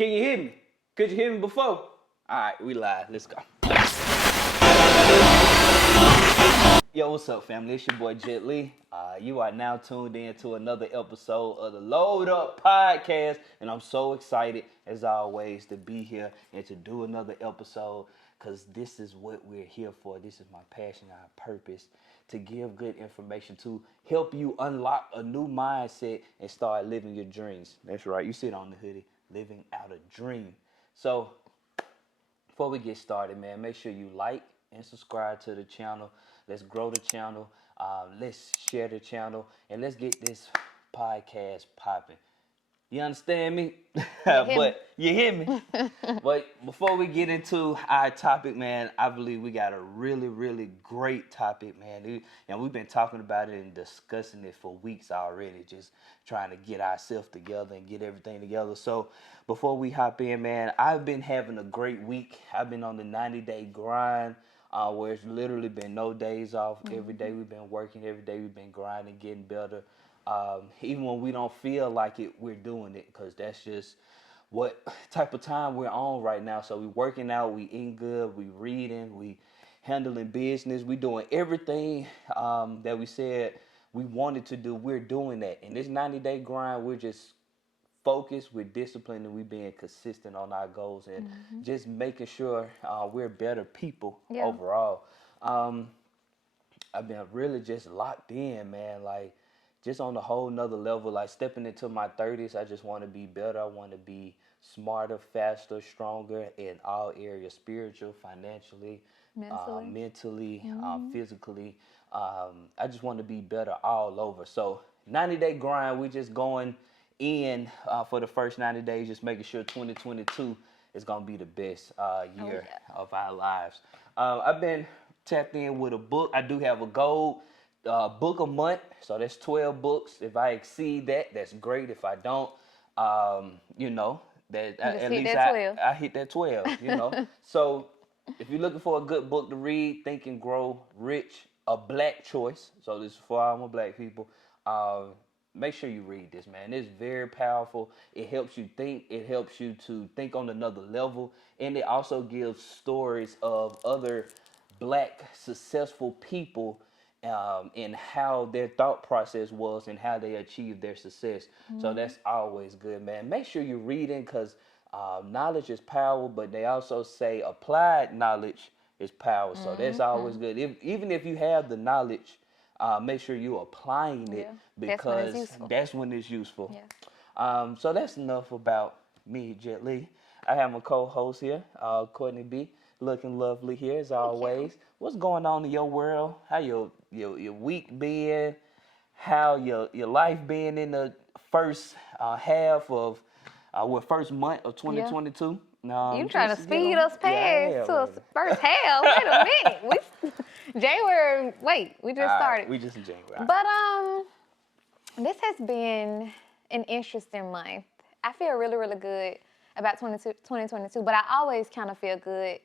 Can you hear me? Could you hear me before? All right, we live. Let's go. Yo, what's up, family? It's your boy Jet Lee. You are now tuned in to another episode of the Load Up Podcast, and I'm so excited, as always, to be here and to do another episode, because this is what we're here for. This is my passion, our purpose, to give good information to help you unlock a new mindset and start living your dreams. That's right. You see it on the hoodie, living out a dream. So, before we get started, man, make sure you like and subscribe to the channel. Let's grow the channel. Let's share the channel, and let's get this podcast popping. You understand me? But you hear me? But before we get into our topic, man, I believe we got a really, really great topic, man. And we've been talking about it and discussing it for weeks already, just trying to get ourselves together and get everything together. So before we hop in, man, I've been having a great week. I've been on the 90-day grind. Where it's literally been no days off. Every day we've been working. Every day we've been grinding, getting better. Even when we don't feel like it, we're doing it, because that's just what type of time we're on right now. So we working out, we eating good, we reading, we handling business, we doing everything that we said we wanted to do. We're doing that. In this 90-day grind, we're just focused, we're disciplined, and we're being consistent on our goals, and just making sure we're better people overall. I've been really just locked in, man, like just on a whole nother level, like stepping into my 30s. I just want to be better. I want to be smarter, faster, stronger in all areas: spiritual, financially, mentally, physically. I just want to be better all over. So 90-day grind, we just going in for the first 90 days, just making sure 2022 is going to be the best year of our lives. I've been tapped in with a book. I do have a goal book a month, so that's 12 books. If I exceed that, that's great. If I don't, that at least I hit that 12, So if you're looking for a good book to read, Think and Grow Rich, a Black choice. So this is for all my Black people. Make sure you read this, man. It's very powerful. It helps you think. It helps you to think on another level. And it also gives stories of other Black successful people and how their thought process was and how they achieved their success. So that's always good, man. Make sure you're reading, because knowledge is power, but they also say applied knowledge is power. So that's always good. Even if you have the knowledge, make sure you're applying it, because that's when it's useful. Yeah. So that's enough about me, Jet Lee. I have my co-host here, Courtney B, looking lovely here as always. What's going on in your world? How your week been? How your life been in the first half of first month of 2022? You trying to speed us past to the first half? Wait a minute. January. Wait, we just started. We just in January. But this has been an interesting month. I feel really, really good about 2022, but I always kind of feel good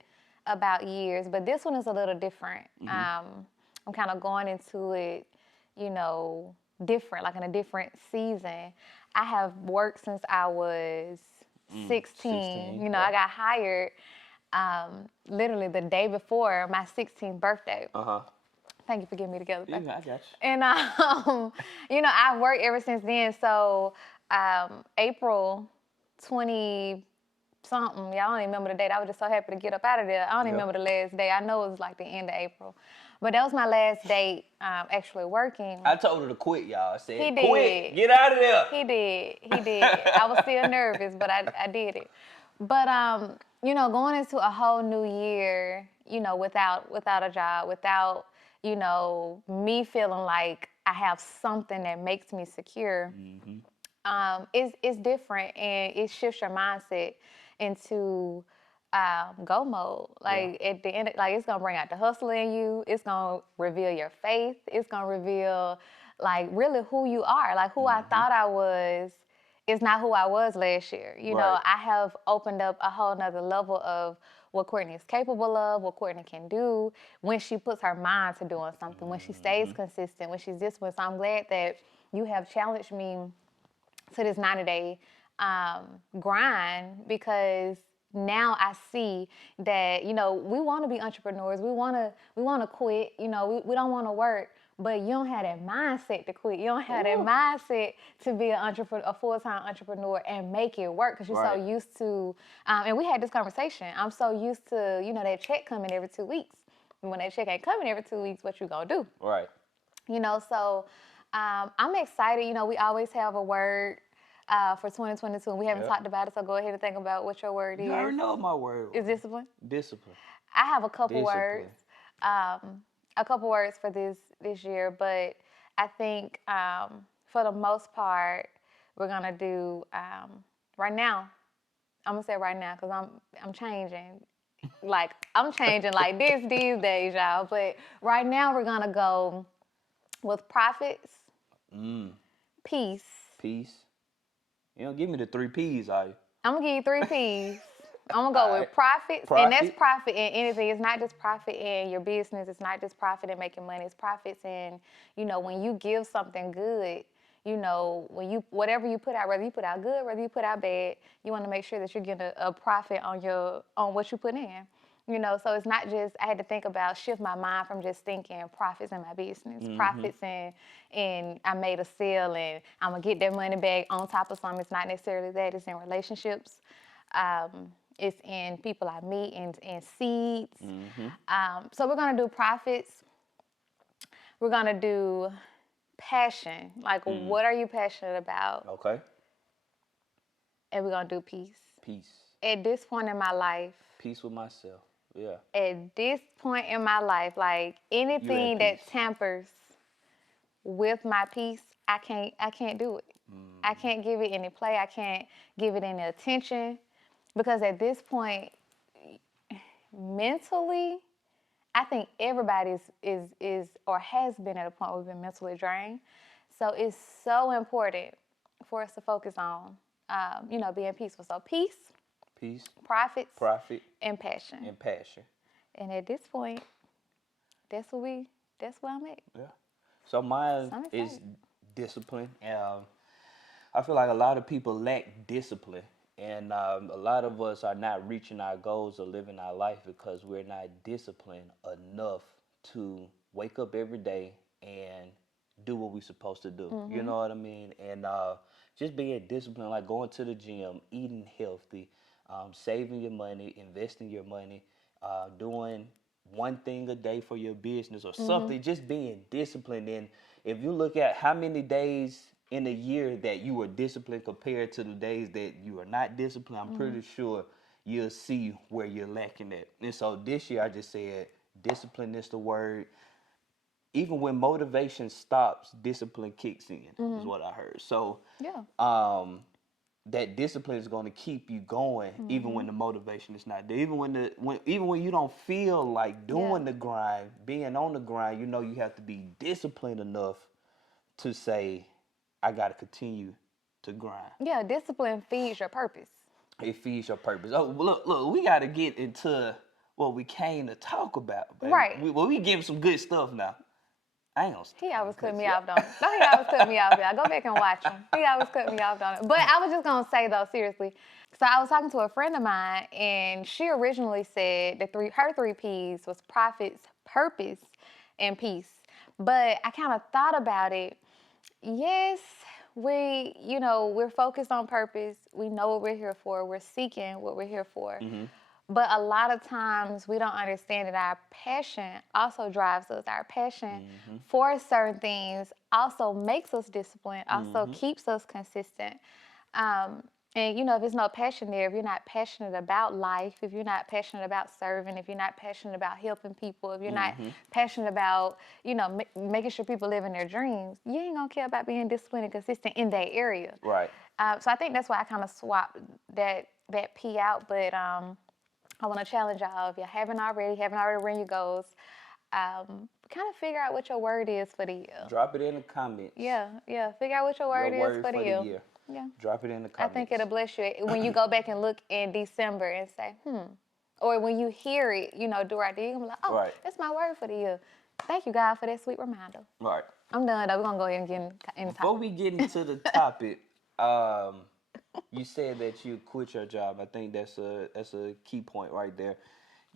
about years. But this one is a little different. I'm kind of going into it, different, like in a different season. I have worked since I was 16. I got hired literally the day before my 16th birthday. Thank you for getting me together. Yeah, I got you. And I've worked ever since then. So April 20 something, y'all don't even remember the date. I was just so happy to get up out of there. I don't even remember the last day. I know it was like the end of April. But that was my last date actually working. I told her to quit, y'all. I said, quit, get out of there. He did. I was still nervous, but I did it. But, going into a whole new year, without a job, without, me feeling like I have something that makes me secure, it's different, and it shifts your mindset into go mode. Like at the end, like it's gonna bring out the hustle in you. It's gonna reveal your faith. It's gonna reveal like really who you are. Like who I thought I was is not who I was last year. You know, I have opened up a whole nother level of what Courtney is capable of, what Courtney can do when she puts her mind to doing something, when she stays consistent, when she's disciplined. So I'm glad that you have challenged me to this 90-day grind, because now I see that, we want to be entrepreneurs. We want to quit. We don't want to work, but you don't have that mindset to quit. You don't have that mindset to be a full-time entrepreneur and make it work, because you're so used to, and we had this conversation. I'm so used to, that check coming every 2 weeks. And when that check ain't coming every 2 weeks, what you gonna do? Right. So I'm excited. We always have a word for 2022, and we haven't talked about it, so go ahead and think about what your word is. You already know my word. Is discipline? Discipline. I have a couple words. A couple words for this year, but I think for the most part, we're gonna do right now. I'm gonna say right now, because I'm changing. I'm changing like this these days, y'all. But right now we're gonna go with profits, peace. Peace. You don't give me the 3 P's, are you? I'm gonna give you 3 P's. I'm gonna go with profits, and that's profit in anything. It's not just profit in your business. It's not just profit in making money. It's profits in, when you give something good. Whatever you put out, whether you put out good, whether you put out bad, you want to make sure that you're getting a profit on what you put in. So it's not just, I had to shift my mind from just thinking profits in my business, profits and I made a sale and I'm going to get that money back on top of something. It's not necessarily that. It's in relationships. It's in people I meet and seeds. So we're going to do profits. We're going to do passion. What are you passionate about? Okay. And we're going to do peace. Peace. At this point in my life. Peace with myself. Yeah. At this point in my life, anything that tampers with my peace, I can't do it. I can't give it any play. I can't give it any attention, because at this point, mentally, I think everybody is or has been at a point where we've been mentally drained. So it's so important for us to focus on, being peaceful. So peace. Profits. Profit. And passion. And at this point, that's where I'm at. Yeah. So mine is discipline. I feel like a lot of people lack discipline, and a lot of us are not reaching our goals or living our life because we're not disciplined enough to wake up every day and do what we're supposed to do. You know what I mean? And just being disciplined, like going to the gym, eating healthy, saving your money, investing your money, doing one thing a day for your business or something, just being disciplined. And if you look at how many days in a year that you were disciplined compared to the days that you are not disciplined, I'm pretty sure you'll see where you're lacking at. And so this year I just said discipline is the word. Even when motivation stops, discipline kicks in, is what I heard. So that discipline is going to keep you going, even when the motivation is not there. Even when you don't feel like doing the grind, being on the grind, you have to be disciplined enough to say, I got to continue to grind. Yeah, discipline feeds your purpose. It feeds your purpose. Oh, look, we got to get into what we came to talk about, baby. Right. We give some good stuff now. I ain't gonna He always cut me off, don't he? No, he always cut me off, y'all. Go back and watch him. He always cut me off, don't he? But I was just gonna say though, seriously. So I was talking to a friend of mine, and she originally said her 3 P's was profits, purpose, and peace. But I kind of thought about it. Yes, we're focused on purpose. We know what we're here for. We're seeking what we're here for. But a lot of times we don't understand that our passion also drives us. Our passion for certain things also makes us disciplined, also keeps us consistent. And, if there's no passion there, if you're not passionate about life, if you're not passionate about serving, if you're not passionate about helping people, if you're not passionate about, making sure people live in their dreams, you ain't going to care about being disciplined and consistent in that area. Right. So I think that's why I kind of swapped that P out. But I want to challenge y'all, if you haven't already written your goals, kind of figure out what your word is for the year. Drop it in the comments. Yeah. Figure out what your word is for the year. Yeah. Drop it in the comments. I think it'll bless you when you go back and look in December and say, or when you hear it, do right there, you're gonna be like, that's my word for the year. Thank you, God, for that sweet reminder. Right. I'm done, though. We're gonna go ahead and get in the topic. Before we get into the topic, You said that you quit your job. I think that's a key point right there.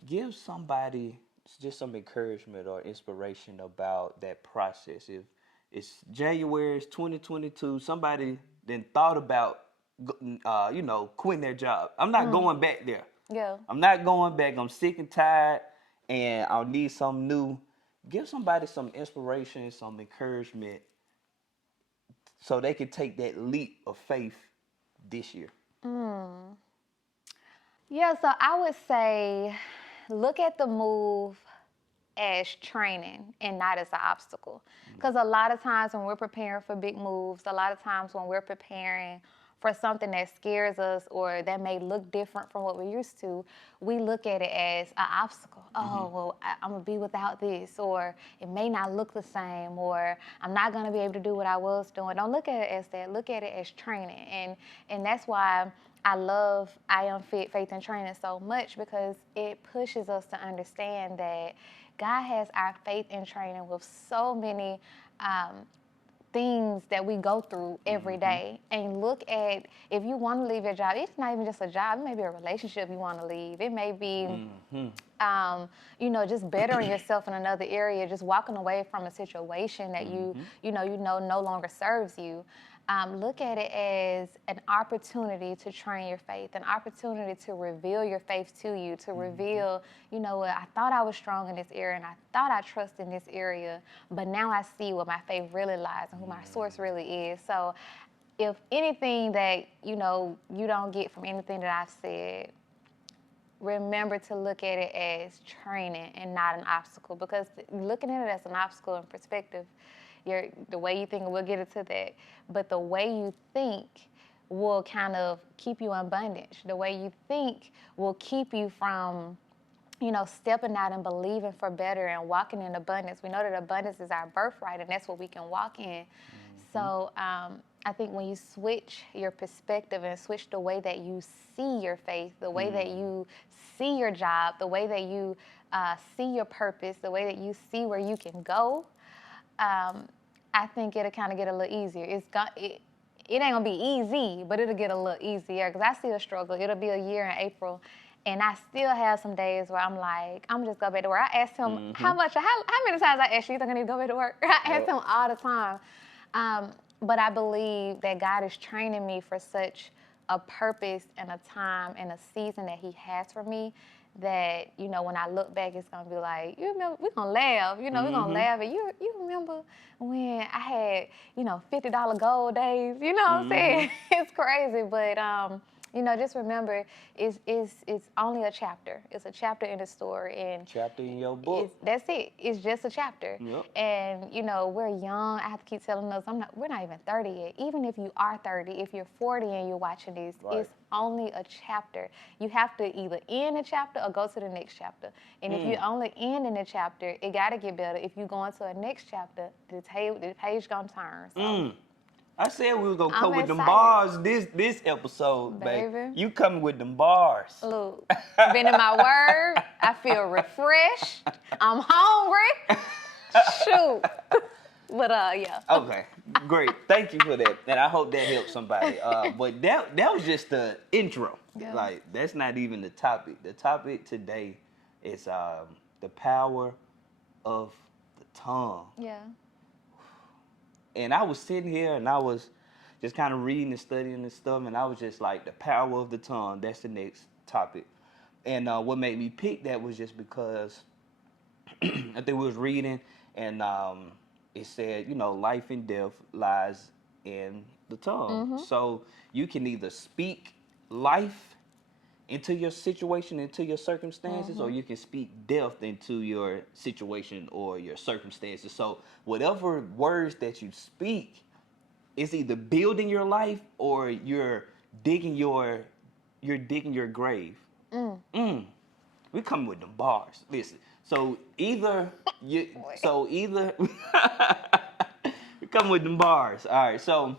Give somebody just some encouragement or inspiration about that process. If it's January, it's 2022, somebody then thought about quitting their job. I'm not going back there. Yeah. I'm not going back. I'm sick and tired, and I'll need something new. Give somebody some inspiration, some encouragement, so they can take that leap of faith this year. Yeah, so I would say look at the move as training and not as an obstacle. Because a lot of times when we're preparing for big moves, a lot of times when we're preparing for something that scares us or that may look different from what we're used to, we look at it as an obstacle. Oh, well, I'm going to be without this, or it may not look the same, or I'm not going to be able to do what I was doing. Don't look at it as that. Look at it as training. And that's why I love I Am Fit, Faith, and Training so much, because it pushes us to understand that God has our faith and training with so many things that we go through every day. And look at, if you want to leave your job, it's not even just a job. It may be a relationship you want to leave. It may be, just bettering yourself in another area, just walking away from a situation that you know no longer serves you. Look at it as an opportunity to train your faith, an opportunity to reveal your faith to you, to reveal, I thought I was strong in this area and I thought I trust in this area, but now I see where my faith really lies and who my source really is. So if anything that, you don't get from anything that I've said, remember to look at it as training and not an obstacle, because looking at it as an obstacle in perspective, the way you think, we'll get into that, but the way you think will kind of keep you in bondage. The way you think will keep you from, stepping out and believing for better and walking in abundance. We know that abundance is our birthright, and that's what we can walk in. So I think when you switch your perspective and switch the way that you see your faith, the way that you see your job, the way that you see your purpose, the way that you see where you can go, I think it'll kind of get a little easier. It ain't gonna be easy, but it'll get a little easier, because I still struggle. It'll be a year in April, and I still have some days where I'm like, I'm just go back to work. I asked him how many times I asked you think I need to go back to work? I asked him all the time. But I believe that God is training me for such a purpose and a time and a season that He has for me, that, when I look back, it's going to be like, you remember, we're going to laugh, we're going to laugh. And you remember when I had, $50 gold days, you know what I'm saying? It's crazy, but, just remember, it's only a chapter. It's a chapter in the story. And Chapter in your book. That's it. It's just a chapter. Yep. And, we're young. I have to keep telling us, we're not even 30 yet. Even if you are 30, if you're 40 and you're watching this, Right. It's only a chapter. You have to either end a chapter or go to the next chapter. And if you only end in a chapter, it got to get better. If you go into a next chapter, the page going to turn. So. I said we was gonna come I'm with them excited. bars this episode, Baby. You coming with them bars. Look, been in my word. I feel refreshed. I'm hungry. Shoot. But yeah. Okay, great. Thank you for that, and I hope that helps somebody. But that was just the intro. Yeah. Like, that's not even the topic. The topic today is the power of the tongue. Yeah. And I was sitting here and I was just kind of reading and studying and stuff, and I was just like, the power of the tongue, that's the next topic. And what made me pick that was just because I think we was reading, and it said, life and death lies in the tongue. So you can either speak life into your situation, into your circumstances, or you can speak death into your situation or your circumstances. So whatever words that you speak is either building your life or you're digging your grave. We come with them bars. Listen. So either we come with them bars. All right. So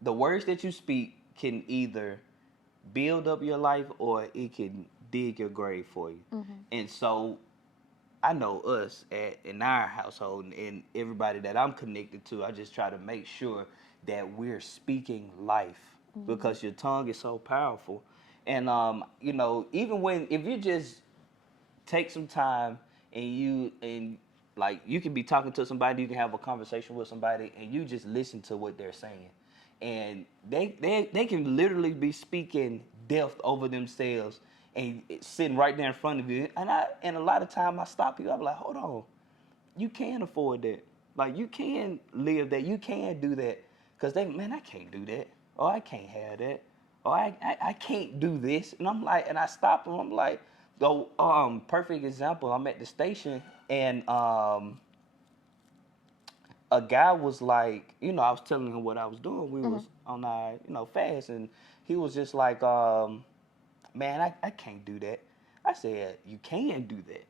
the words that you speak can either build up your life or it can dig your grave for you. And so I know us in our household and everybody that I'm connected to, I just try to make sure that we're speaking life because your tongue is so powerful. And you know, even when if you just take some time and like you can be talking to somebody, you can have a conversation with somebody, and you just listen to what they're saying, and they can literally be speaking death over themselves, and it's sitting right there in front of you. And a lot of time I stop you. I'm like, hold on, you can afford that. Like you can live that. You can do that. Cause man, I can't do that. Or I can't have that. Or I can't do this. And I'm like, and I stop them. I'm like, go. Perfect example. I'm at the station, and a guy was like, you know, I was telling him what I was doing. We was on our, you know, fast, and he was just like, man, I can't do that. I said, you can do that.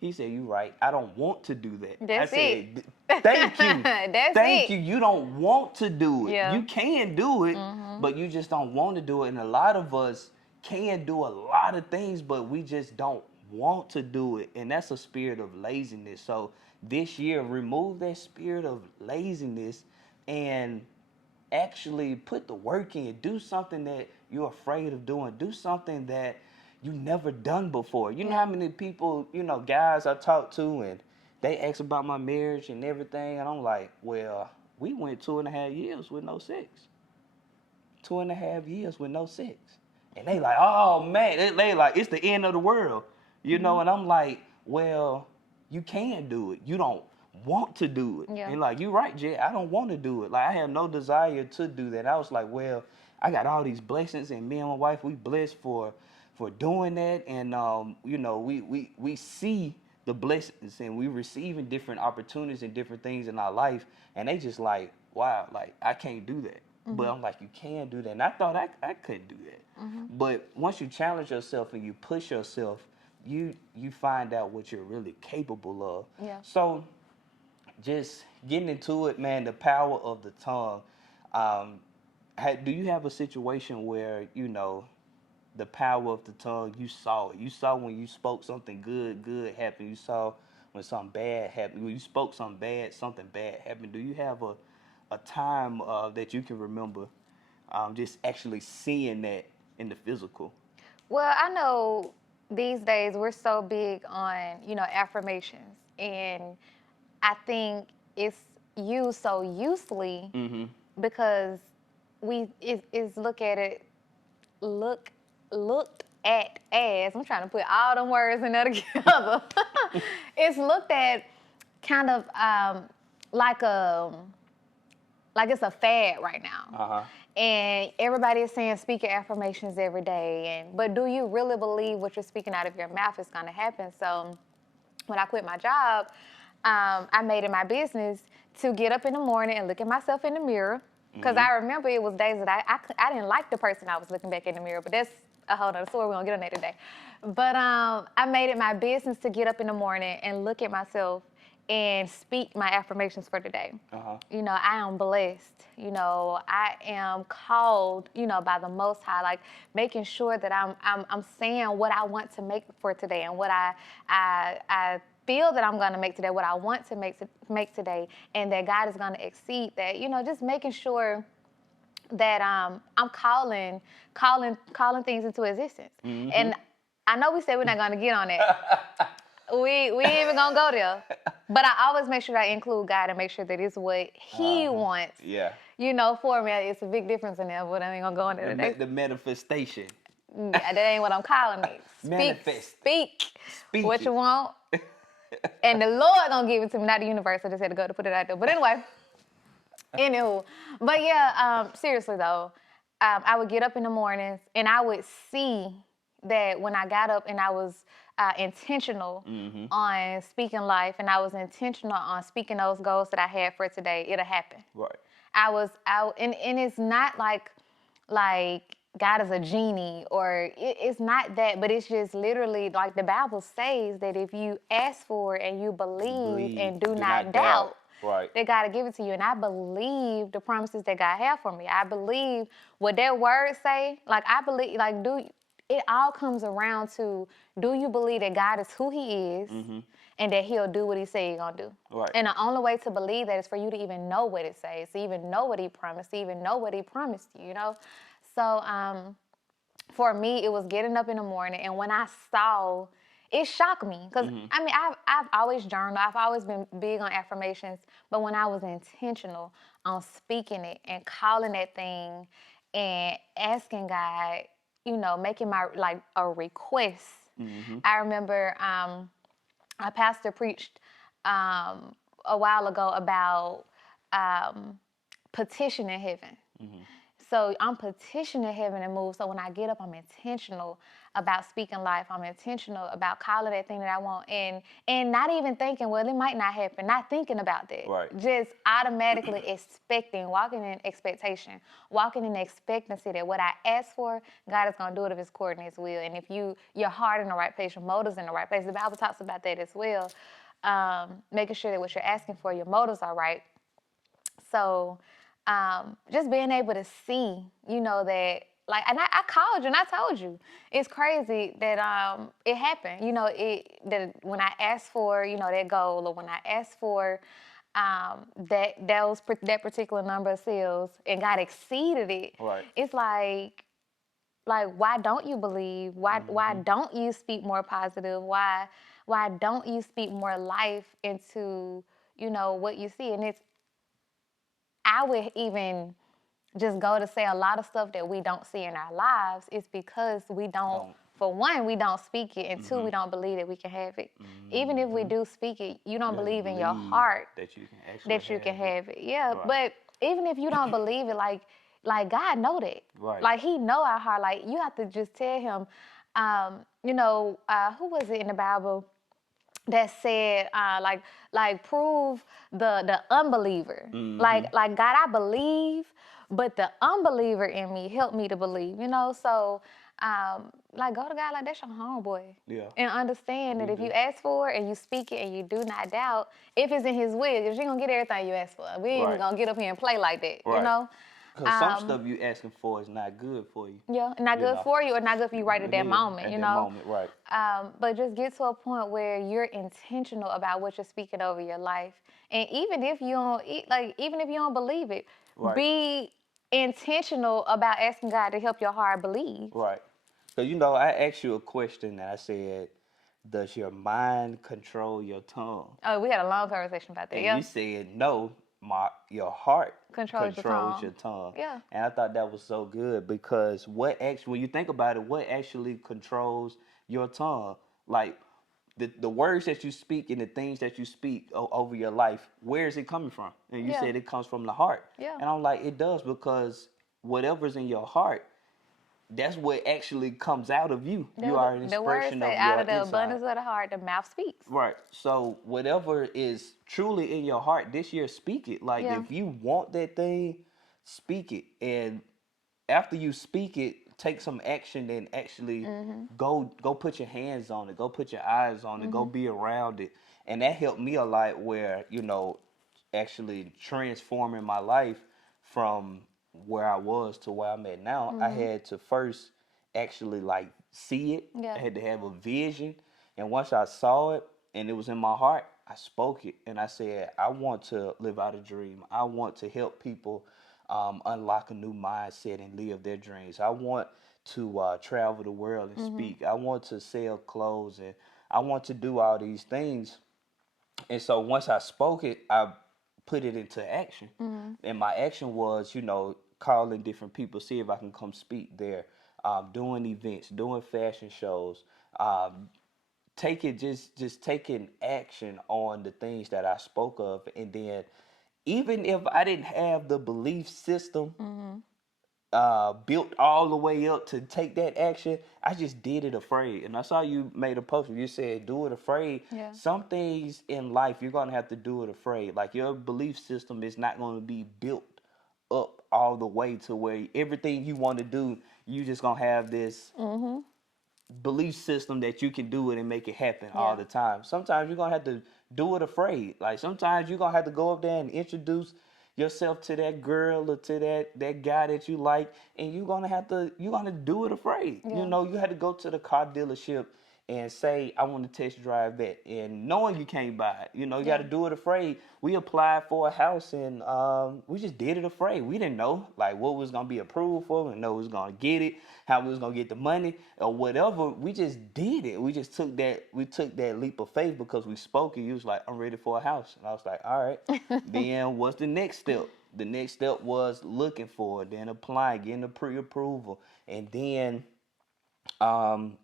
He said, you right. I don't want to do that. That's I said, it. thank you. That's Thank it. you. You don't want to do it. Yeah. You can do it, but you just don't want to do it. And a lot of us can do a lot of things, but we just don't want to do it. And that's a spirit of laziness. So this year, remove that spirit of laziness and actually put the work in. Do something that you're afraid of doing. Do something that you never done before. You know how many people, you know, guys I talk to, and they ask about my marriage and everything, and I'm like, well, we went 2.5 years with no sex. 2.5 years with no sex. And they like, oh man, they like, it's the end of the world. You know, and I'm like, well, you can do it. You don't want to do it. Yeah. And like, you're right, Jay, I don't want to do it. Like, I have no desire to do that. I was like, well, I got all these blessings, and me and my wife, we blessed for doing that. And you know, we see the blessings, and we receiving different opportunities and different things in our life, and they just like, wow, like I can't do that. But I'm like, you can do that. And I thought I couldn't do that. But once you challenge yourself and you push yourself, you find out what you're really capable of. Yeah. So just getting into it, man, the power of the tongue. Do you have a situation where, you know, the power of the tongue, you saw it? You saw when you spoke something good happened. You saw when something bad happened. When you spoke something bad happened. Do you have a time that you can remember just actually seeing that in the physical? Well, I know these days we're so big on, you know, affirmations. And I think it's used so usefully because is look at it, looked at as, I'm trying to put all them words in there together. It's looked at kind of like it's a fad right now. And everybody is saying speak your affirmations every day. But do you really believe what you're speaking out of your mouth is going to happen? So when I quit my job, I made it my business to get up in the morning and look at myself in the mirror. Because I remember it was days that I didn't like the person I was looking back in the mirror. But that's a whole other story. We won't get on that today. But I made it my business to get up in the morning and look at myself and speak my affirmations for today. You know, I am blessed. You know, I am called, you know, by the Most High, like making sure that I'm saying what I want to make for today and what I feel that I'm going to make today, what I want to make today, and that God is going to exceed that. You know, just making sure that I'm calling things into existence. And I know we said we're not going to get on that. We ain't even gonna go there. But I always make sure I include God and make sure that it's what He wants. Yeah. You know, for me, it's a big difference in there, but I ain't gonna go into that today. The manifestation. Yeah, that ain't what I'm calling it. Speak what you want. And the Lord gonna give it to me, not the universe. I just had to go to put it out there. But anyway, But yeah, seriously though, I would get up in the mornings and I would see that when I got up and I was intentional on speaking life and I was intentional on speaking those goals that I had for today, it'll happen. Right. I was out, and it's not like God is a genie or it's not that, but it's just literally like the Bible says that if you ask for it and you believe and do not doubt, right, that God will give it to you. And I believe the promises that God has for me. I believe what their words say. Like I believe, like it all comes around to, do you believe that God is who He is and that He'll do what He said He's gonna do? Right. And the only way to believe that is for you to even know what it says, to even know what He promised, to even know what He promised you, you know? So for me, it was getting up in the morning, and when I saw, it shocked me because I mean, I've always journaled. I've always been big on affirmations, but when I was intentional on speaking it and calling that thing and asking God, making my like a request. I remember a pastor preached a while ago about petitioning heaven. So I'm petitioning heaven to move. So when I get up, I'm intentional about speaking life. I'm intentional about calling that thing that I want, and not even thinking, well, it might not happen. Not thinking about that. Right. Just automatically expecting, walking in expectation, walking in expectancy that what I ask for, God is gonna do it if it's according to His will. And if your heart in the right place, your motives in the right place. The Bible talks about that as well. Making sure that what you're asking for, your motives are right. So just being able to see, that, like, and I called you and I told you, it's crazy that it happened. That when I asked for, that goal, or when I asked for that particular number of sales and God exceeded it, Right. it's like why don't you believe? Why don't you speak more positive? Why don't you speak more life into what you see? And I would even just go to say a lot of stuff that we don't see in our lives is because we don't, for one, we don't speak it, and two, we don't believe that we can have it. Even if we do speak it, you don't believe in your heart that you can have it. Yeah, Right. but even if you don't believe it, like God know that. Right. Like He know our heart. Like you have to just tell Him, who was it in the Bible that said, prove the unbeliever. Like God, I believe, but the unbeliever in me help me to believe. So go to God like that's your homeboy. Yeah. And understand that if you ask for it and you speak it and you do not doubt, if it's in His will, because you're gonna get everything you ask for. We ain't even gonna get up here and play like that. Right. Because some stuff you asking for is not good for you. Yeah, not good for you or not good for you right at that moment, At that moment, right. But just get to a point where you're intentional about what you're speaking over your life. And even if you don't believe it, Right. be intentional about asking God to help your heart believe. Right. So, I asked you a question and I said, does your mind control your tongue? Oh, we had a long conversation about that, And yeah. you said, no, your heart Controls your tongue. Yeah. And I thought that was so good because when you think about it, what actually controls your tongue? Like the words that you speak and the things that you speak over your life, where is it coming from? And you said it comes from the heart. Yeah. And I'm like, it does, because whatever's in your heart, that's what actually comes out of you. You are an expression of your out of the inside. abundance of the heart, the mouth speaks. Right. So whatever is truly in your heart this year, speak it. Like if you want that thing, speak it. And after you speak it, take some action and actually go put your hands on it. Go put your eyes on it. Go be around it. And that helped me a lot where, actually transforming my life from where I was to where I'm at now. I had to first actually see it. Yeah. I had to have a vision. And once I saw it and it was in my heart, I spoke it. And I said, I want to live out a dream. I want to help people unlock a new mindset and live their dreams. I want to travel the world and speak. I want to sell clothes, and I want to do all these things. And so once I spoke it, I put it into action. And my action was, calling different people, see if I can come speak there, doing events, doing fashion shows, just taking action on the things that I spoke of. And then even if I didn't have the belief system built all the way up to take that action, I just did it afraid. And I saw you made a post where you said, do it afraid. Yeah. Some things in life, you're going to have to do it afraid. Like your belief system is not going to be built up all the way to where everything you want to do, you just going to have this belief system that you can do it and make it happen all the time. Sometimes you're going to have to do it afraid. Like sometimes you're going to have to go up there and introduce yourself to that girl or to that guy that you like, and you're gonna do it afraid. Yeah. You had to go to the car dealership and say, I want to test drive that, and knowing you can't buy it, you got to do it afraid. We applied for a house, and we just did it afraid. We didn't know like what was gonna be approved for, we didn't know we was gonna get it, how we was gonna get the money or whatever. We just did it. We just took that leap of faith because we spoke, and you was like, I'm ready for a house, and I was like, all right. Then what's the next step? The next step was looking for it, then applying, getting the pre-approval, and then then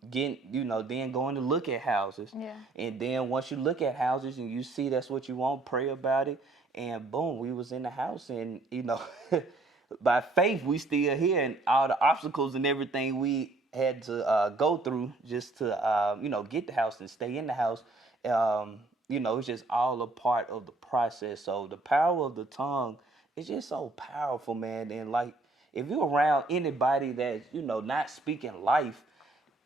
going to look at houses. Yeah. And then once you look at houses and you see that's what you want, pray about it, and boom, we was in the house. And by faith we still here, and all the obstacles and everything we had to go through just to get the house and stay in the house. It's just all a part of the process. So the power of the tongue is just so powerful, man. And like, if you're around anybody that's not speaking life,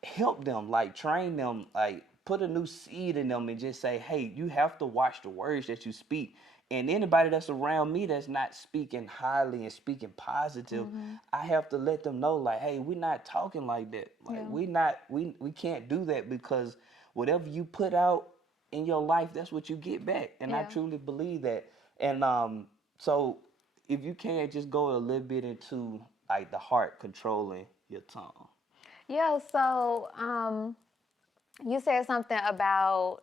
help them, like train them, like put a new seed in them, and just say, hey, you have to watch the words that you speak. And anybody that's around me that's not speaking highly and speaking positive, I have to let them know, like, hey, we're not talking like that. Like, we can't do that, because whatever you put out in your life, that's what you get back. And I truly believe that. And so if you can, just go a little bit into like the heart controlling your tongue. Yeah, so you said something about,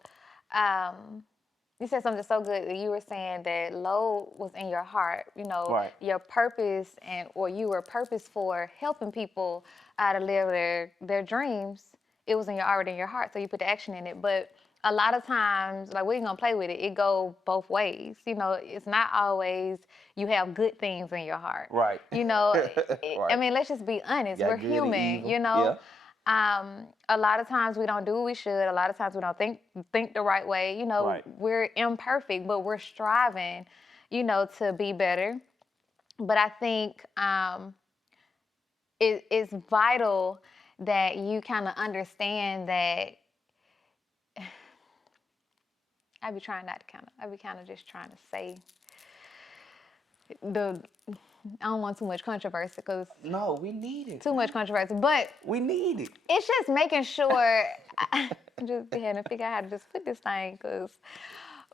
you said something so good that you were saying that load was in your heart, Right. your purpose, or you were purpose for helping people to live their dreams. It was already in your heart, so you put the action in it. But a lot of times, like, we ain't gonna play with it. It go both ways. It's not always you have good things in your heart. Right. Right. I mean, let's just be honest. We're human, Yeah. A lot of times we don't do what we should. A lot of times we don't think the right way. Right. We're imperfect, but we're striving, to be better. But I think it's vital that you kind of understand that. I be kind of just trying to say I don't want too much controversy, because No, we need it. Too much controversy, but we need it. It's just making sure. I just had to figure out how to just put this thing,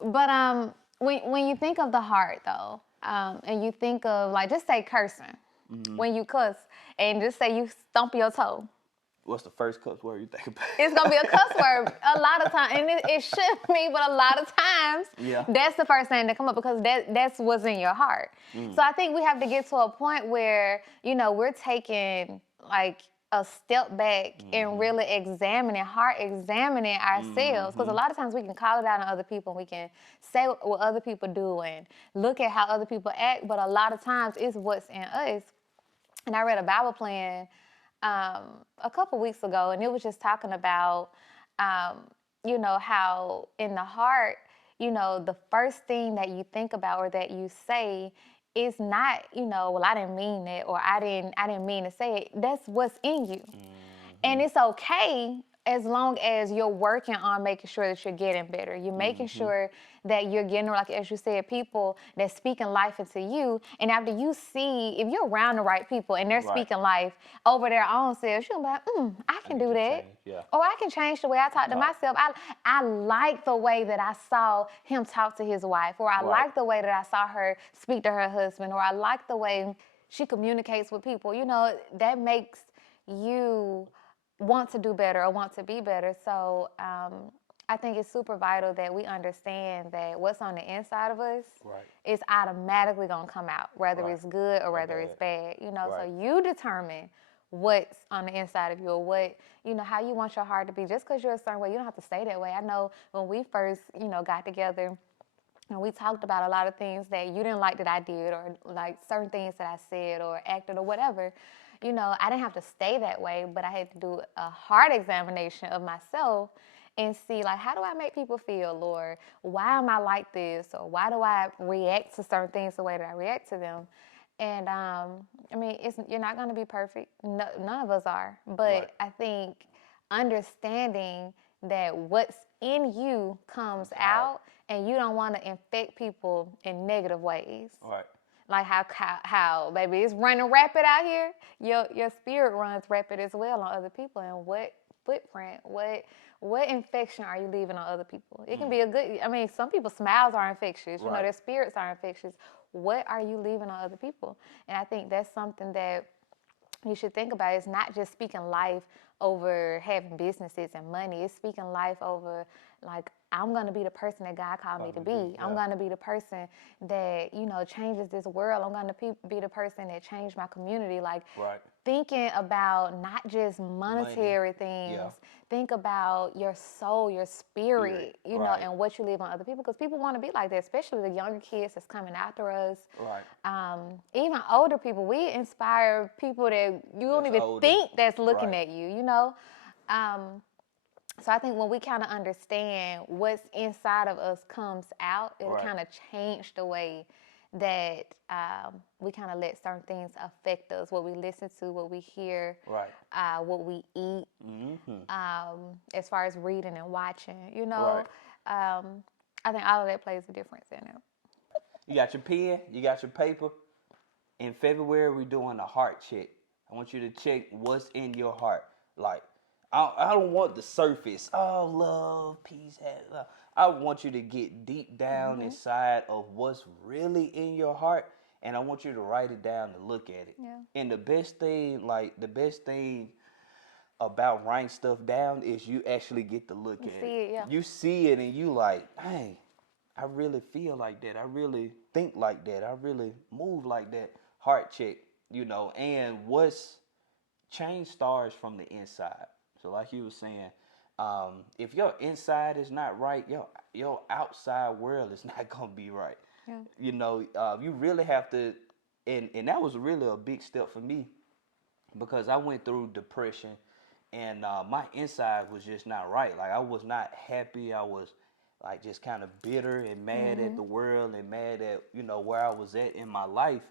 but when you think of the heart though, and you think of, like, just say cursing, when you cuss, and just say you stump your toe. What's the first cuss word you think about? It's gonna be a cuss word a lot of times, and it shouldn't be, but a lot of times, that's the first thing that come up, because that's what's in your heart. So I think we have to get to a point where we're taking like a step back and really examining ourselves, because a lot of times we can call it out on other people, and we can say what other people do and look at how other people act, but a lot of times it's what's in us. And I read a Bible plan a couple weeks ago, and it was just talking about, how in the heart, the first thing that you think about or that you say is not, well, I didn't mean it, or I didn't mean to say it. That's what's in you. And it's okay as long as you're working on making sure that you're getting better. You're making sure that you're getting, like, as you said, people that's speaking life into you. And after you see, if you're around the right people and they're speaking life over their own selves, you'll be like, I can do that. Or I can change the way I talk to myself. I like the way that I saw him talk to his wife, or I like the way that I saw her speak to her husband, or I like the way she communicates with people. That makes you want to do better or want to be better. So I think it's super vital that we understand that what's on the inside of us is automatically going to come out, whether it's good or whether it's bad. So you determine what's on the inside of you, or what, how you want your heart to be. Just because you're a certain way, you don't have to stay that way. I know when we first, got together, and we talked about a lot of things that you didn't like that I did, or like certain things that I said or acted or whatever. I didn't have to stay that way, but I had to do a heart examination of myself and see, like, how do I make people feel, or why am I like this, or why do I react to certain things the way that I react to them? And I mean, you're not going to be perfect. No, none of us are. But I think understanding that what's in you comes out, and you don't want to infect people in negative ways. Like how baby, it's running rapid out here. Your spirit runs rapid as well on other people, and what footprint? What infection are you leaving on other people? It can be a good. I mean, some people's smiles are infectious. You know, Right. their spirits are infectious. What are you leaving on other people? And I think that's something that you should think about. It's not just speaking life over having businesses and money. It's speaking life over, like, I'm going to be the person that God called me to be. I'm going to be the person that, you know, changes this world. I'm going to be the person that changed my community. Like, Right. thinking about not just monetary Money. things. Yeah. Think about your soul, your spirit, you know, Right. and what you leave on other people. Because people want to be like that, especially the younger kids that's coming after us. Right. Even older people, we inspire people that you don't That's even older. think that's looking Right. at you, you know? So I think when we kind of understand what's inside of us comes out, it'll Right. kind of change the way that we kind of let certain things affect us, what we listen to, what we hear, Right. what we eat, as far as reading and watching, you know? Right. I think all of that plays a difference in it. You got your pen, you got your paper. In February, we're doing a heart check. I want you to check what's in your heart. Like, I don't want the surface. Oh, love, peace, love. I want you to get deep down inside of what's really in your heart, and I want you to write it down and look at it. Yeah. And the best thing about writing stuff down is you actually get to look at See it. it, yeah. You see it and you like, dang, I really feel like that. I really think like that. I really move like that. Heart check, you know, and what's change starts from the inside. So like you were saying, if your inside is not right, your outside world is not gonna be right. Yeah. You know, you really have to, and that was really a big step for me because I went through depression and my inside was just not right. Like I was not happy. I was like just kind of bitter and mad at the world and mad at where I was at in my life,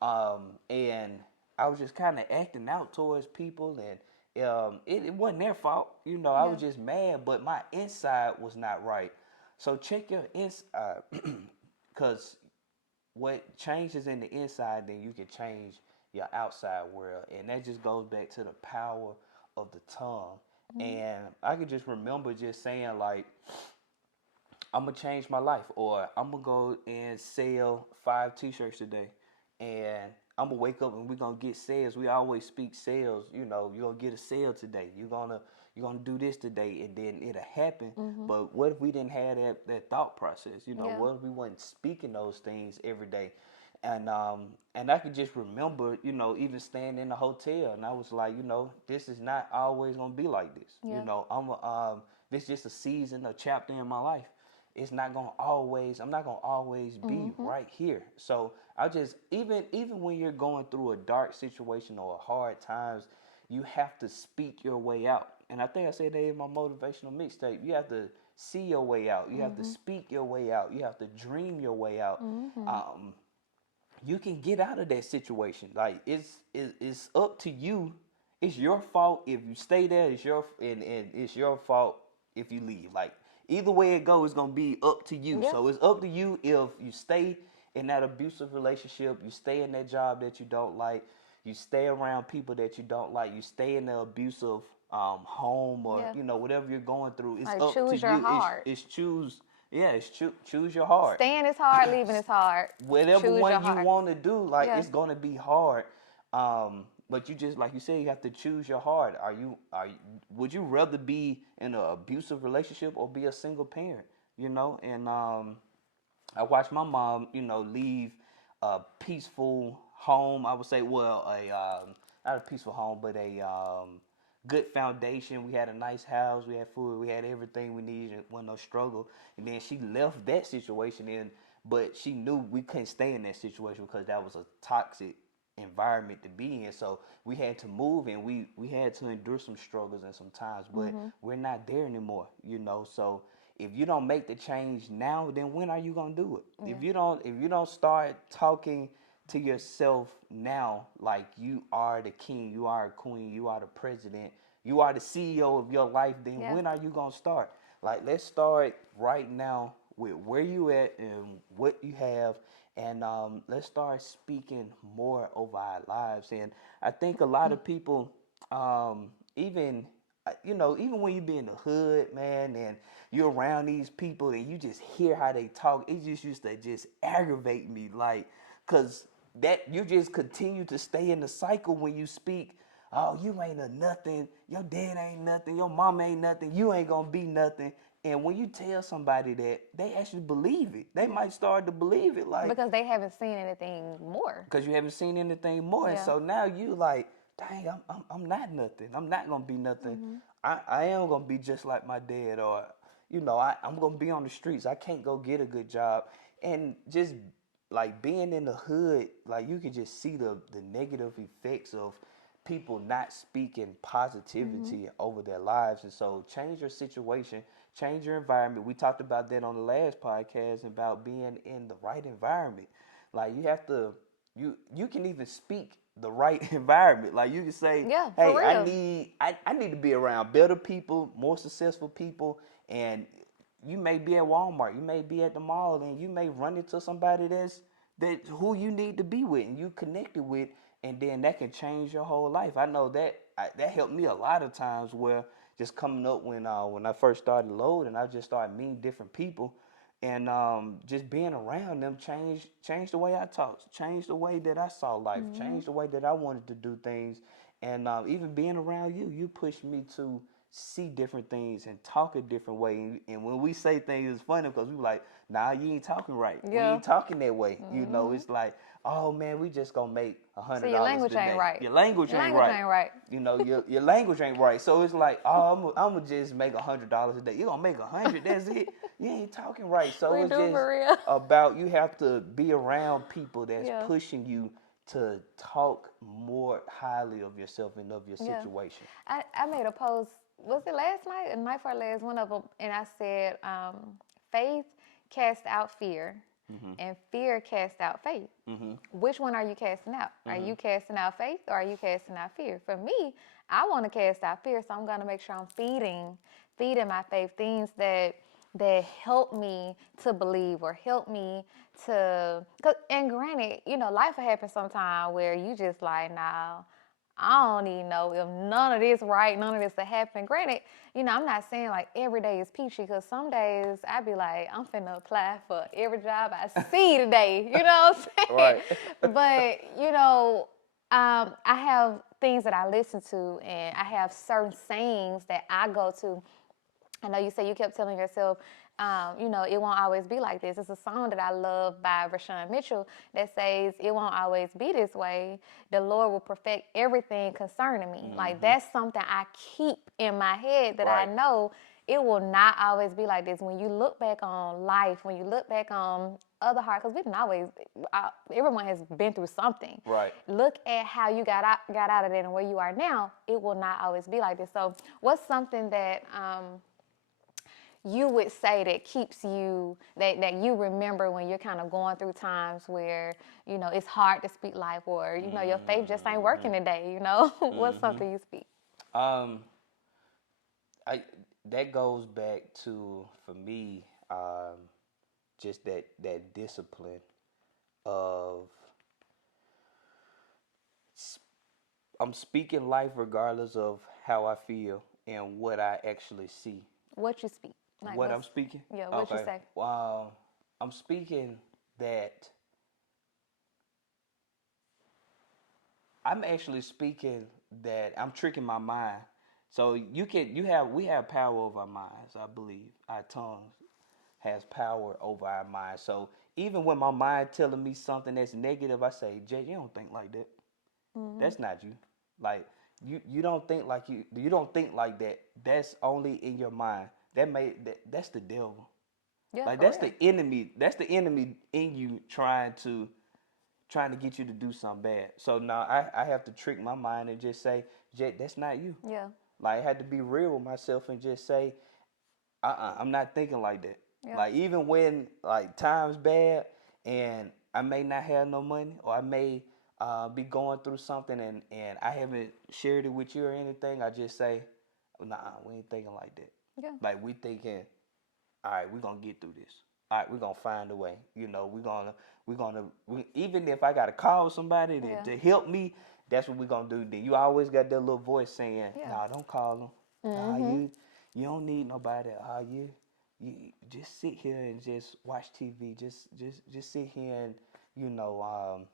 and I was just kind of acting out towards people, and it wasn't their fault. I was just mad, but my inside was not right. So check your inside, because what changes in the inside, then you can change your outside world. And that just goes back to the power of the tongue. And I could just remember just saying, like, I'm going to change my life, or I'm going to go and sell 5 t-shirts today. And I'm going to wake up and we're going to get sales. We always speak sales. You're going to get a sale today. You're gonna do this today, and then it'll happen. But what if we didn't have that thought process? What if we wasn't speaking those things every day? And I could just remember, even staying in the hotel, and I was like, this is not always gonna be like this. Yeah. This is just a season, a chapter in my life. I'm not gonna always be right here. So I just, even when you're going through a dark situation or hard times, you have to speak your way out. And I think I said that in my motivational mixtape. You have to see your way out. You have to speak your way out. You have to dream your way out. You can get out of that situation. Like it's up to you. It's your fault if you stay there. And it's your fault if you leave. Like either way it goes, it's gonna be up to you. Yeah. So it's up to you if you stay in that abusive relationship, you stay in that job that you don't like, you stay around people that you don't like, you stay in the abusive home, or whatever you're going through. It's Like, up to choose your you. heart. It's choose. Yeah, it's choose your heart. Staying is hard, leaving is hard. Whatever Choose one your you heart. want to do, like Yeah. it's gonna be hard. But you just, like you said, you have to choose your heart. Would you rather be in an abusive relationship or be a single parent? And I watched my mom, leave a peaceful home. I would say, well, not a peaceful home, but a good foundation. We had a nice house. We had food. We had everything we needed. It wasn't no struggle. And then she left that situation but she knew we couldn't stay in that situation because that was a toxic environment to be in. So we had to move, and we had to endure some struggles and some times, but we're not there anymore, So if you don't make the change now, then when are you gonna do it? Yeah. If you don't start talking to yourself now like you are the king, you are a queen, you are the president, you are the CEO of your life, then when are you gonna start? Like, let's start right now with where you at and what you have, and let's start speaking more over our lives. And I think a lot of people, even you know, even when you be in the hood, man, and you're around these people and you just hear how they talk, it just used to just aggravate me, like, cause that you just continue to stay in the cycle when you speak. Oh, you ain't a nothing. Your dad ain't nothing. Your mom ain't nothing. You ain't gonna be nothing. And when you tell somebody that, they actually believe it. They might start to believe it, like, because they haven't seen anything more. because you haven't seen anything more. And Yeah. so now you like, dang, I'm not nothing. I'm not gonna be nothing. I am gonna be just like my dad, or you know, I'm gonna be on the streets. I can't go get a good job, and just like being in the hood, like you can just see the negative effects of people not speaking positivity over their lives. And so change your situation, change your environment. We talked about that on the last podcast about being in the right environment. Like you have to, you can even speak the right environment. Like you can say, Yeah, hey, for real. I need to be around better people, more successful people. And you may be at Walmart, you may be at the mall, and you may run into somebody that who you need to be with and you connected with, and then that can change your whole life. I know that that helped me a lot of times, where just coming up when I first started loading, I just started meeting different people, and just being around them changed the way I talked, changed the way that I saw life, changed the way that I wanted to do things, and even being around you pushed me to see different things and talk a different way. And when we say things, it's funny because we like, nah, you ain't talking right. We Yeah. ain't talking that way. You know, it's like, oh man, we just gonna make $100 So your language today. ain't right. Your language Your ain't language right. ain't right. You know, your language ain't right. So it's like, oh, I'm gonna just make $100 a day. You gonna make 100? That's it. You ain't talking right. So We it's do just for real. about, you have to be around people that's Yeah. pushing you to talk more highly of yourself and of your Yeah. situation. I made a post, was it last night? The night before last, one of them, and I said, faith casts out fear, and fear casts out faith. Which one are you casting out? Are you casting out faith, or are you casting out fear? For me, I want to cast out fear, so I'm going to make sure I'm feeding my faith, things that help me to believe or help me to, and granted, you know, life will happen sometime where you just like, nah, I don't even know if none of this right, none of this will happen. Granted, you know, I'm not saying like every day is peachy, because some days I be like, I'm finna apply for every job I see today. You know what I'm saying? Right. But, you know, I have things that I listen to, and I have certain sayings that I go to. I know you say you kept telling yourself, you know, it won't always be like this. It's a song that I love by Rashawn Mitchell that says, it won't always be this way. The Lord will perfect everything concerning me. Like, that's something I keep in my head, that I know it will not always be like this. When you look back on life, when you look back on other hard, because we can always, everyone has been through something. Right. Look at how you got out of it and where you are now. It will not always be like this. So what's something that you would say that keeps you, that you remember when you're kind of going through times where, you know, it's hard to speak life, or, you know, your faith just ain't working today, you know? What's something you speak? I that goes back to, for me, just that discipline of I'm speaking life regardless of how I feel and what I actually see. What you speak? Like What I'm speaking? Yeah, what you say? I'm speaking that I'm actually speaking that I'm tricking my mind. So we have power over our minds, I believe. Our tongue has power over our minds. So even when my mind telling me something that's negative, I say, Jay, you don't think like that. That's not you. Like you don't think like you don't think like that. That's only in your mind. That's the devil. Yeah, Like for that's real. the enemy. That's the enemy in you trying to get you to do something bad. So now I have to trick my mind and just say, Jay, that's not you. Yeah, Like I had to be real with myself and just say, I'm not thinking like that. yeah. Like even when like times bad and I may not have no money, or I may be going through something and I haven't shared it with you or anything, I just say, nah, we ain't thinking like that. Yeah. Like we thinking, all right, we're gonna get through this. All right, we're gonna find a way. You know, even if I gotta call somebody to help me, that's what we're gonna do. Then you always got that little voice saying, Yeah. nah, don't call them. Nah, you don't need nobody. You just sit here and just watch TV. Just sit here and you know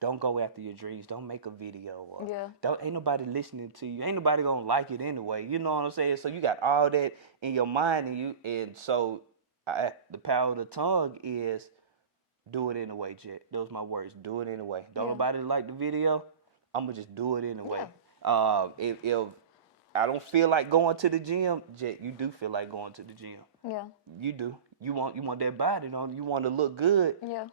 don't go after your dreams. Don't make a video. Or Yeah. don't ain't nobody listening to you. Ain't nobody gonna like it anyway. You know what I'm saying? So you got all that in your mind, and so the power of the tongue is do it anyway, Jet. Those my words. Do it anyway. Don't Yeah. nobody like the video. I'm gonna just do it anyway. Yeah. If I don't feel like going to the gym, Jet, you do feel like going to the gym. Yeah. You do. You want that body on. You want to look good. Yeah.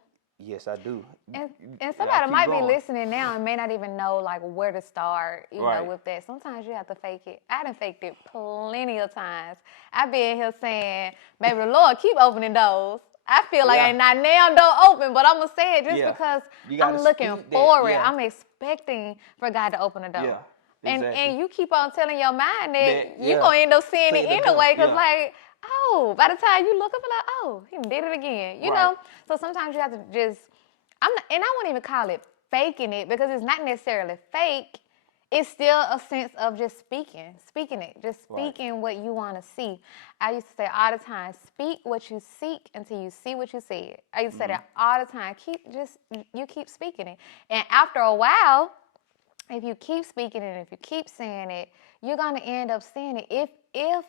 Yes, I do. And I somebody keep might be going. listening now and may not even know like where to start, you know, Right. with that. Sometimes you have to fake it. I done faked it plenty of times. I be in here saying, "Baby, the Lord keep opening doors." I feel like Yeah. ain't not now door open, but I'm gonna say it just Yeah. because You gotta I'm looking speak that, for it. yeah. I'm expecting for God to open the door. Yeah, And exactly. you keep on telling your mind that That, you're yeah. gonna end up seeing Say it it again, anyway, because yeah. like, oh, by the time you look up, like, oh, he did it again. You Right. know? So sometimes you have to just and I won't even call it faking it because it's not necessarily fake. It's still a sense of just speaking it, just Right. speaking what you want to see. I used to say all the time, speak what you seek until you see what you said. I used to say that all the time. You keep speaking it. And after a while, if you keep speaking it, if you keep saying it, you're gonna end up seeing it if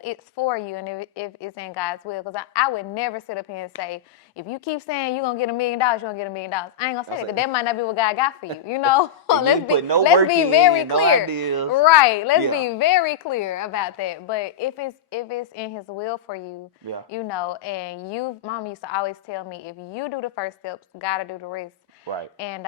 it's for you and if it's in God's will. Because I would never sit up here and say, if you keep saying you're gonna get $1 million, you're gonna get $1 million. I ain't gonna say that because that might not be what God got for you. You know, And you ain't put no let's work be in, very no clear. ideas. Right. Let's Yeah. be very clear about that. But if it's in His will for you, Yeah. you know, and Mama used to always tell me, if you do the first steps, God will do the rest. Right. And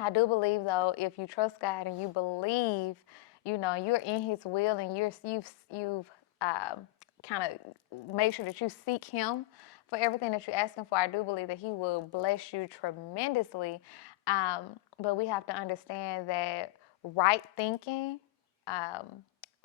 I do believe, though, if you trust God and you believe, you know, you're in His will and you've kind of made sure that you seek Him for everything that you're asking for, I do believe that He will bless you tremendously. But we have to understand that right thinking,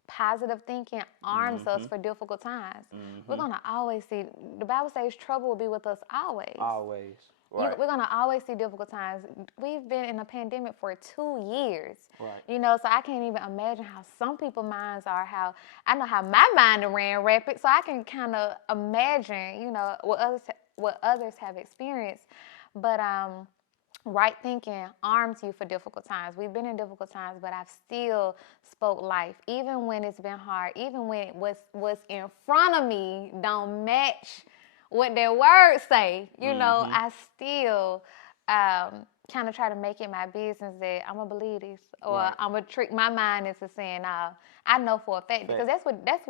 positive thinking arms us for difficult times. We're going to always see, the Bible says trouble will be with us always. Always. Right. We're going to always see difficult times. We've been in a pandemic for 2 years. Right. You know, so I can't even imagine how some people's minds are, I know how my mind ran rapid, so I can kind of imagine, you know, what others have experienced. But right thinking arms you for difficult times. We've been in difficult times, but I've still spoke life, even when it's been hard, even when what's in front of me don't match what their words say. You know, I still kind of try to make it my business that I'm gonna believe this, or I'm gonna trick my mind into saying, I know for a fact, because that's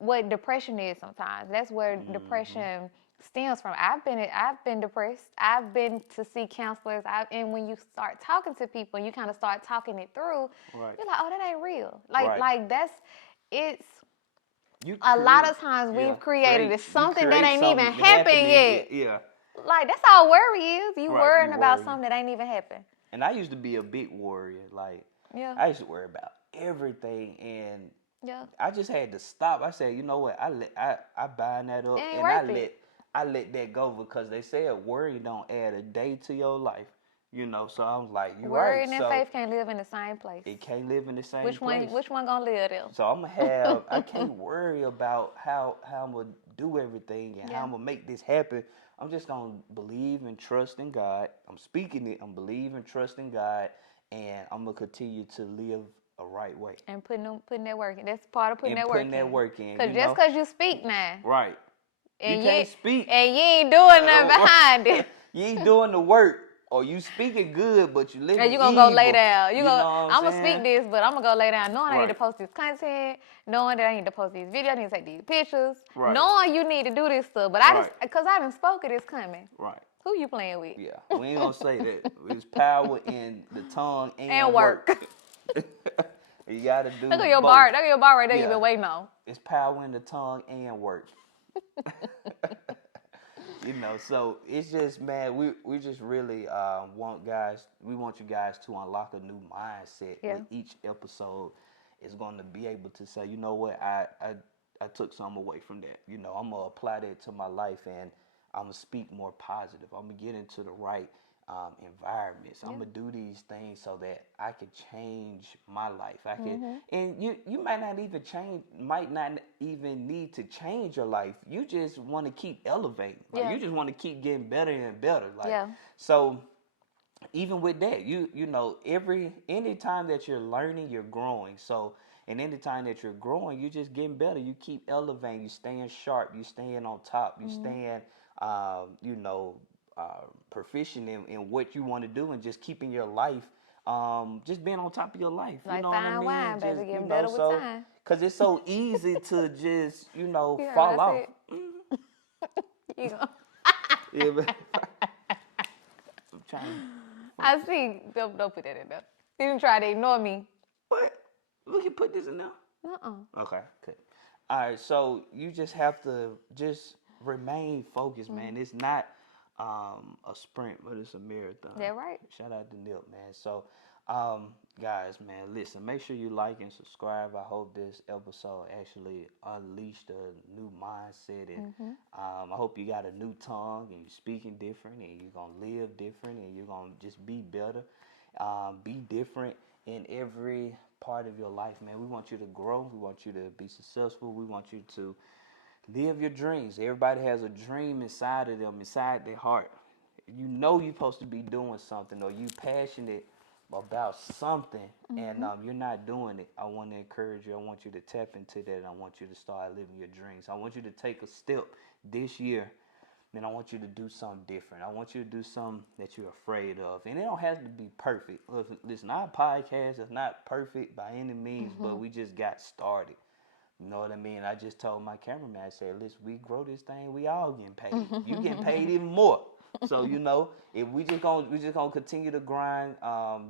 what depression is sometimes. That's where depression stems from. I've been depressed. I've been to see counselors. And when you start talking to people, you kind of start talking it through. Right. You're like, oh, that ain't real. Like it's. You A lot of times we've created something that ain't even happened yet. Yeah. Like, that's all worry is. You Right, worrying you about worrying. something that ain't even happened. And I used to be a big worrier. Like, Yeah. I used to worry about everything, and Yeah. I just had to stop. I said, you know what? I bind that up, It ain't and worth I let that go, because they said worry don't add a day to your life. You know, so I was like, you're Worry right. and So faith can't live in the same place. it can't live in the same Which place. one gonna live there? So I'm gonna have. I can't worry about how I'm gonna do everything and how I'm gonna make this happen. I'm just gonna believe and trust in God. I'm speaking it. I'm believing, trusting God, and I'm gonna continue to live a right way. And putting that work in. That's part of putting And that work putting that work in. Because just because you speak now, Right. and you can't speak, and you ain't doing nothing behind it. You ain't doing the work. Or you speaking good, but you living And you're gonna evil. go lay down. You know what I'm I'm gonna saying? speak this, but I'm gonna go lay down knowing I need to Right. post this content, knowing that I need to post these videos, I need to take these pictures, Right. knowing you need to do this stuff. But because I done spoke it, it's coming. Right. Who you playing with? Yeah, we ain't gonna say that. There's power in the tongue and work. You gotta do Look at your both. bar. Look at your bar right there. Yeah. You've been waiting on. It's power in the tongue and work. You know, so it's just, man, we just really want you guys to unlock a new mindset. Yeah. With each episode is going to be able to say, you know what, I took something away from that. You know, I'm gonna apply that to my life, and I'm gonna speak more positive. I'm gonna get into the right environments. Yeah. I'm gonna do these things so that I can change my life. I can, Mm-hmm. and you might not even need to change your life. You just want to keep elevating. Like Yeah. you just want to keep getting better and better. Like Yeah. so. Even with that, you know any time that you're learning, you're growing. So, and any time that you're growing, you're just getting better. You keep elevating. You staying sharp. You staying on top. You Mm-hmm. staying, you know, proficient in what you want to do, and just keeping your life, just being on top of your life. You Like know what I fine mean? wine, Just baby, getting better with so time. because it's so easy to just You heard fall what I off. said? You go. Yeah, but I'm trying. I see. Don't put that in there. You didn't try to ignore me. What? We can put this in there. Uh-uh. Okay, good. All right, so you just have to just remain focused, man. It's not a sprint, but it's a marathon. That right. Shout out to Nip, man. So, guys, man, listen, make sure you like and subscribe. I hope this episode actually unleashed a new mindset, and I hope you got a new tongue and you're speaking different, and you're gonna live different, and you're gonna just be better, be different in every part of your life, man. We want you to grow. We want you to be successful. We want you to live your dreams. Everybody has a dream inside of them, inside their heart. You know you're supposed to be doing something, or you passionate about something, and you're not doing it. I want to encourage you. I want you to tap into that. And I want you to start living your dreams. I want you to take a step this year. Then I want you to do something different. I want you to do something that you're afraid of. And it don't have to be perfect. Listen, our podcast is not perfect by any means, but we just got started. You know what I mean? I just told my cameraman, I said, listen, we grow this thing, we all getting paid. You getting paid even more. So, if we just gonna continue to grind,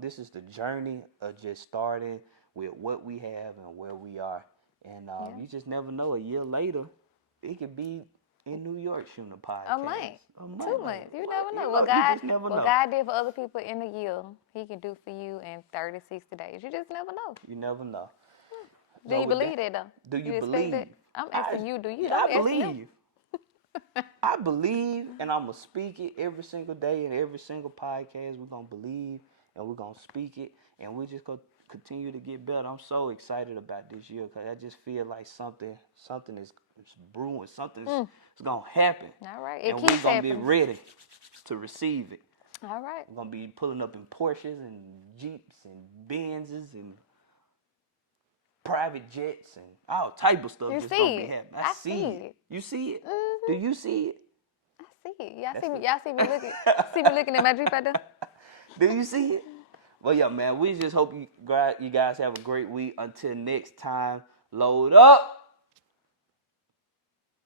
this is the journey of just starting with what we have and where we are. And you just never know, a year later, it could be in New York shooting a podcast. A month. 2 months. You never know. You just never know. What God did for other people in a year, He can do for you in 30, 60 days. You just never know. You never know. Do you believe that though? Do you expect believe? that? I'm asking you, do you? Yeah, Don't I be asking him. believe. I believe, and I'm going to speak it every single day in every single podcast. We're going to believe, and we're going to speak it, and we're just going to continue to get better. I'm so excited about this year because I just feel like something is brewing. Something's going to happen. All right. And we're going to be ready to receive it. All right. We're going to be pulling up in Porsches and Jeeps and Benzes and private jets and all type of stuff just gonna be happening. I see it. You see it? Do you see it? I see it. Y'all see me looking at my Jeep right there? Do you see it? Well, yeah, man. We just hope you guys have a great week. Until next time, load up.